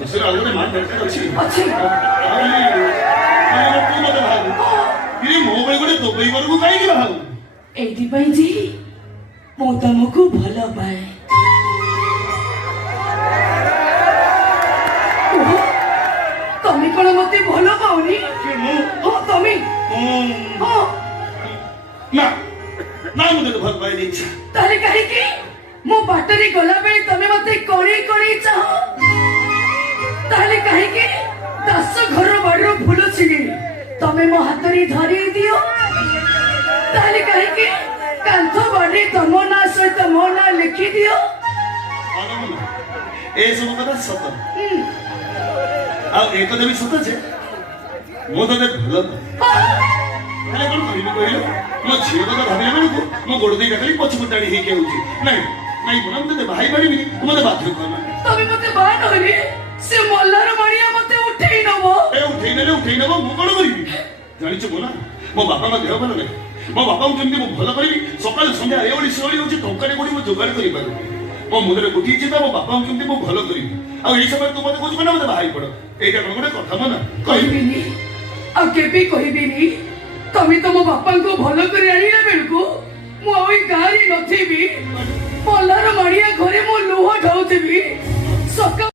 खुशी आगे मान दरकार अछि अच्छे तू मत भागु ये मोबाइल गोटे दुबई वरकू काई भागु एथि पई जी मो तुमको भलो पाए तमे कोन मते भलो पाउनी हो तमे हो ना ना मुझे तो भल पाए नहीं ताले काहे की मो बाटरी गला बेले तमे मते कोणी कोणी चाहो ताले काहे की 10 घर बड़रो फूल छिगे तमे मो हातरी धरी दियो ताले काहे की कांथो बाडे तमो ना सहित मो ना लिखि दियो ए सब कथा सत आ एक भी सत छे मो तो भल हेले कोन कहिबी कहिलो मो झियो तो भाबिले बेलकू मो गोड़ दे डाकली पछ फुटाड़ी हे के होची नहीं नहीं बोला मते भाई बाड़ी भी तू मते बाध्य करना तमे मते बा नहली से मल्लार मणिया मते उठेई नबो ए उठेई नबो मु कोन करिबी जानि छ बोला मो बापा मा देह भल नहीं मो बापा को केमती मो भल करबी सकाल संध्या ए ओली सोली होची टंकारे कोडी मो जोगाड़ करि पारु मो मुदरे गुटी छी त मो बापा को केमती मो भल करबी आ ए समय तू मते कोछ ना मते भाई पड़ एटा कोन गोटे कथा मना कहिबिनी आ केबी कहिबिनी तमे तो मो बापा को भलो करि आनिला बेलकू मो ओई गारी नथिबी मल्लार मणिया घरे मो लोहा ढाउथिबी सका